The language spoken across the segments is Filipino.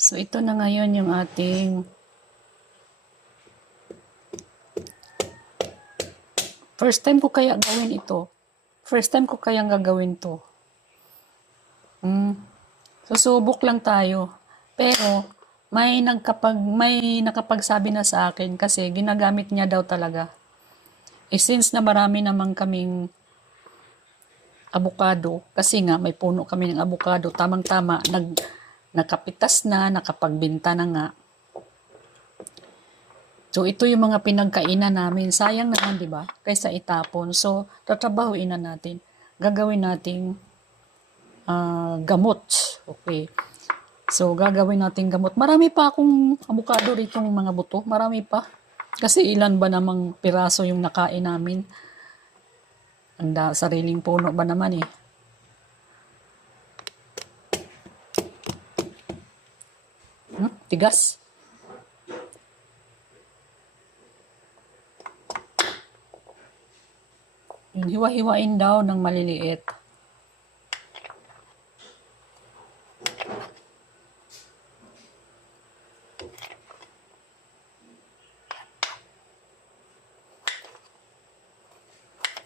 So, ito na ngayon yung ating first time ko kaya gawin ito. First time ko kayang gagawin to. Susubok lang tayo. Pero, may nakapagsabi na sa akin kasi ginagamit niya daw talaga. Since na marami naman kaming abukado, kasi nga may puno kami ng abukado, tamang-tama, nakapitas na, nakapagbenta na nga. So, ito yung mga pinagkainan namin. Sayang naman, di ba? Kaysa itapon. So, tatrabahuin na natin. Gagawin nating gamot. Okay. So, gagawin natin gamot. Marami pa akong avocado rito ng mga buto. Marami pa. Kasi ilan ba namang piraso yung nakain namin? Ang sariling puno ba naman eh. Tigas. Yung hiwa-hiwain daw ng maliliit.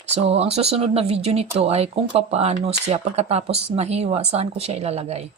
So, ang susunod na video nito ay kung papaano siya pagkatapos mahiwa, saan ko siya ilalagay.